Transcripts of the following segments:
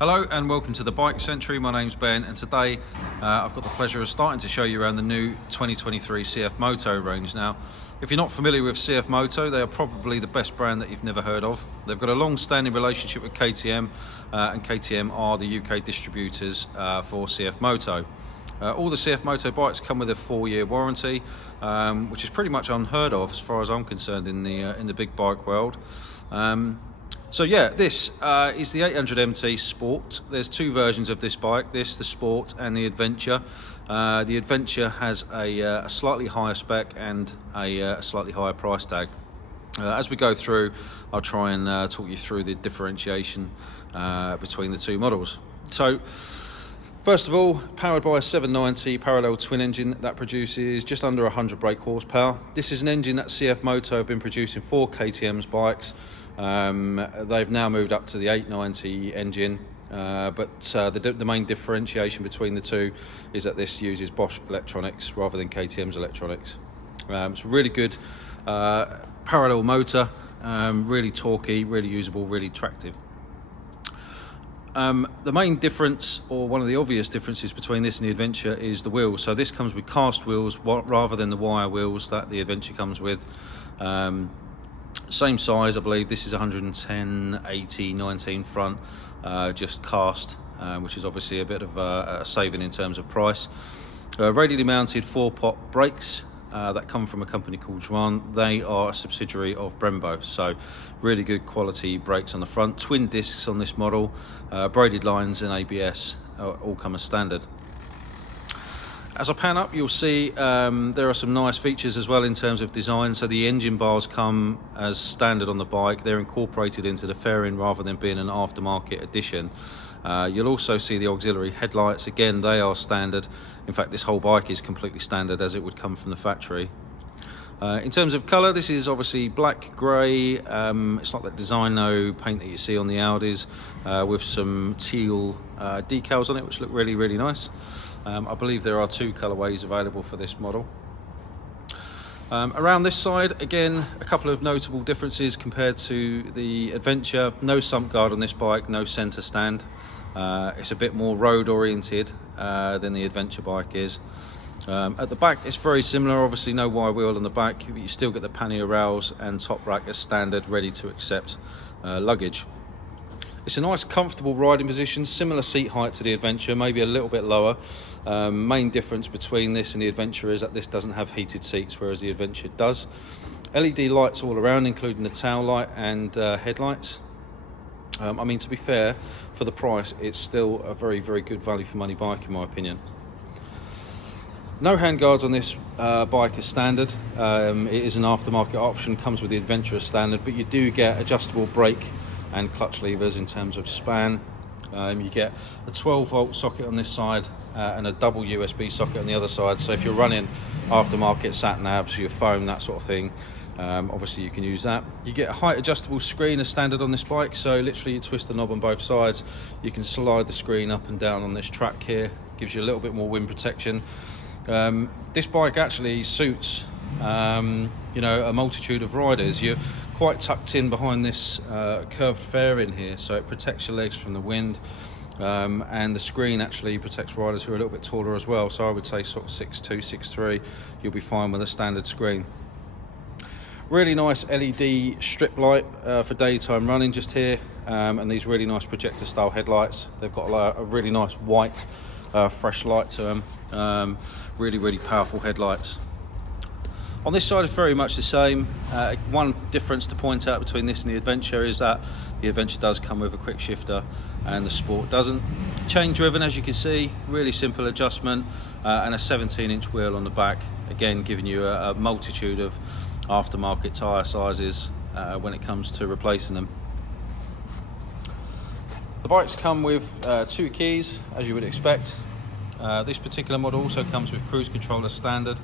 Hello and welcome to the Bike Century. My name's Ben, and today I've got the pleasure of starting to show you around the new 2023 CFMOTO range. Now, if you're not familiar with CFMOTO, they are probably the best brand that you've never heard of. They've got a long-standing relationship with KTM, and KTM are the UK distributors for CFMOTO. All the CFMOTO bikes come with a 4-year warranty, which is pretty much unheard of as far as I'm concerned in the big bike world. So yeah, this is the 800MT Sport. There's two versions of this bike, the Sport and the Adventure. The Adventure has a slightly higher spec and a slightly higher price tag. As we go through, I'll try and talk you through the differentiation between the two models. So, first of all, powered by a 790 parallel twin engine that produces just under 100 brake horsepower. This is an engine that CFMOTO have been producing for KTM's bikes. They've now moved up to the 890 engine, but the main differentiation between the two is that this uses Bosch electronics rather than KTM's electronics. It's a really good parallel motor, really torquey, really usable, really attractive. The main difference, or one of the obvious differences between this and the Adventure, is the wheels. So this comes with cast wheels rather than the wire wheels that the Adventure comes with. Same size, I believe. This is 110, 80, 19 front, just cast, which is obviously a bit of a saving in terms of price. Radially mounted 4-pot brakes that come from a company called Juan. They are a subsidiary of Brembo, so really good quality brakes on the front. Twin discs on this model, braided lines and ABS all come as standard. As I pan up, you'll see there are some nice features as well in terms of design. So the engine bars come as standard on the bike. They're incorporated into the fairing rather than being an aftermarket addition. You'll also see the auxiliary headlights. Again, they are standard. In fact, this whole bike is completely standard as it would come from the factory. In terms of colour, this is obviously black, grey. It's like that Designo paint that you see on the Audis, with some teal decals on it, which look really, really nice. I believe there are 2 colourways available for this model. Around this side, again, a couple of notable differences compared to the Adventure. No sump guard on this bike, no centre stand. It's a bit more road oriented than the Adventure bike is. At the back, it's very similar. Obviously, no wire wheel on the back, but you still get the pannier rails and top rack as standard, ready to accept luggage. It's a nice, comfortable riding position, similar seat height to the Adventure, maybe a little bit lower. Main difference between this and the Adventure is that this doesn't have heated seats, whereas the Adventure does. LED lights all around, including the tail light and headlights. I mean, to be fair, for the price, it's still a very, very good value for money bike, in my opinion. No handguards on this bike as standard. It is an aftermarket option, comes with the Adventure as standard, but you do get adjustable brake and clutch levers in terms of span. You get a 12-volt socket on this side and a double USB socket on the other side. So if you're running aftermarket sat navs, your phone, that sort of thing, obviously you can use that. You get a height adjustable screen as standard on this bike, so literally you twist the knob on both sides. You can slide the screen up and down on this track here, gives you a little bit more wind protection. This bike actually suits you know, a multitude of riders. You're quite tucked in behind this curved fairing here, so it protects your legs from the wind, and the screen actually protects riders who are a little bit taller as well. So I would say sort of 6'2", 6'3", you'll be fine with a standard screen. Really nice LED strip light for daytime running just here, and these really nice projector style headlights. They've got a really nice white fresh light to them. Really, really powerful headlights. On this side, it's very much the same. One difference to point out between this and the Adventure is that the Adventure does come with a quick shifter and the Sport doesn't. Chain driven, as you can see, really simple adjustment, and a 17-inch wheel on the back, again giving you a multitude of aftermarket tyre sizes when it comes to replacing them. The bikes come with 2 keys, as you would expect. This particular model also comes with cruise control as standard.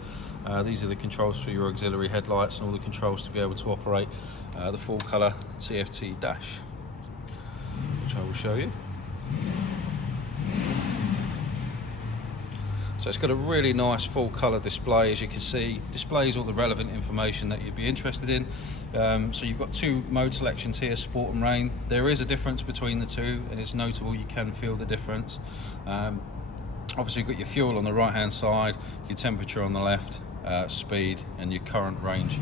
These are the controls for your auxiliary headlights and all the controls to be able to operate the full colour TFT dash, which I will show you. So it's got a really nice full colour display, as you can see, displays all the relevant information that you'd be interested in. So you've got two mode selections here, sport and rain. There is a difference between the two, and it's notable, you can feel the difference. Obviously you've got your fuel on the right hand side, your temperature on the left, speed and your current range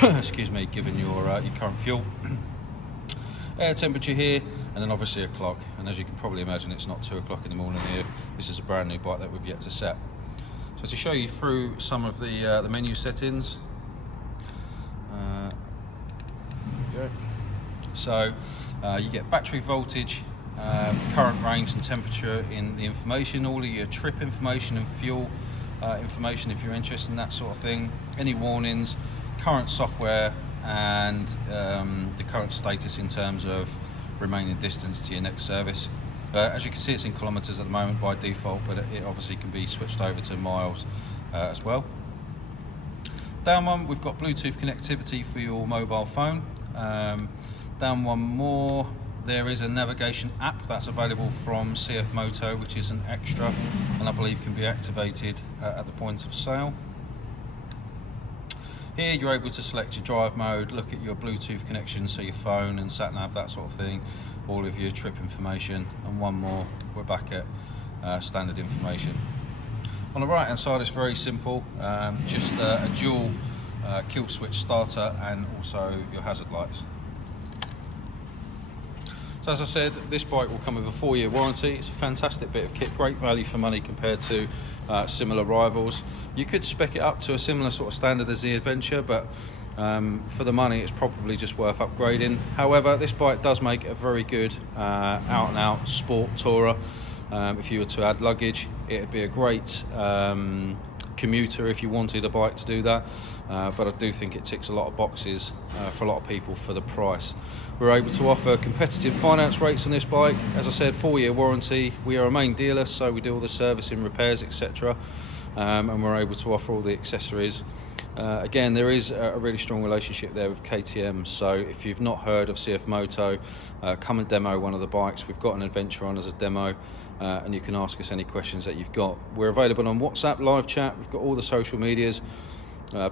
excuse me, given your current fuel. Air temperature here, and then obviously a clock. And as you can probably imagine, it's not 2 o'clock in the morning here. This is a brand new bike that we've yet to set. So to show you through some of the menu settings, there we go. So you get battery voltage, current range and temperature in the information, all of your trip information and fuel information if you're interested in that sort of thing, any warnings, current software, and the current status in terms of remaining distance to your next service. As you can see, it's in kilometers at the moment by default, but it obviously can be switched over to miles as well. Down one, we've got Bluetooth connectivity for your mobile phone. Down one more, there is a navigation app that's available from CFMOTO, which is an extra, and I believe can be activated at the point of sale. Here you're able to select your drive mode, look at your Bluetooth connection, so your phone and sat nav, that sort of thing, all of your trip information, and one more, we're back at standard information. On the right hand side, it's very simple, just a dual kill switch starter and also your hazard lights. So as I said, this bike will come with a 4-year warranty. It's a fantastic bit of kit, great value for money compared to similar rivals. You could spec it up to a similar sort of standard as the Adventure, but for the money it's probably just worth upgrading. However, this bike does make a very good out and out sport tourer. If you were to add luggage, it'd be a great commuter if you wanted a bike to do that, but I do think it ticks a lot of boxes for a lot of people for the price. We're able to offer competitive finance rates on this bike. As I said, 4-year warranty. We are a main dealer, so we do all the servicing, repairs, etc., and we're able to offer all the accessories. Again, there is a really strong relationship there with KTM, so if you've not heard of CFMOTO, come and demo one of the bikes. We've got an Adventure on as a demo, and you can ask us any questions that you've got. We're available on WhatsApp, live chat, we've got all the social medias.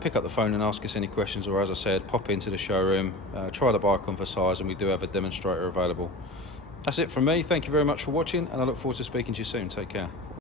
Pick up the phone and ask us any questions, or as I said, pop into the showroom, try the bike on for size, and we do have a demonstrator available. That's it from me. Thank you very much for watching, and I look forward to speaking to you soon. Take care.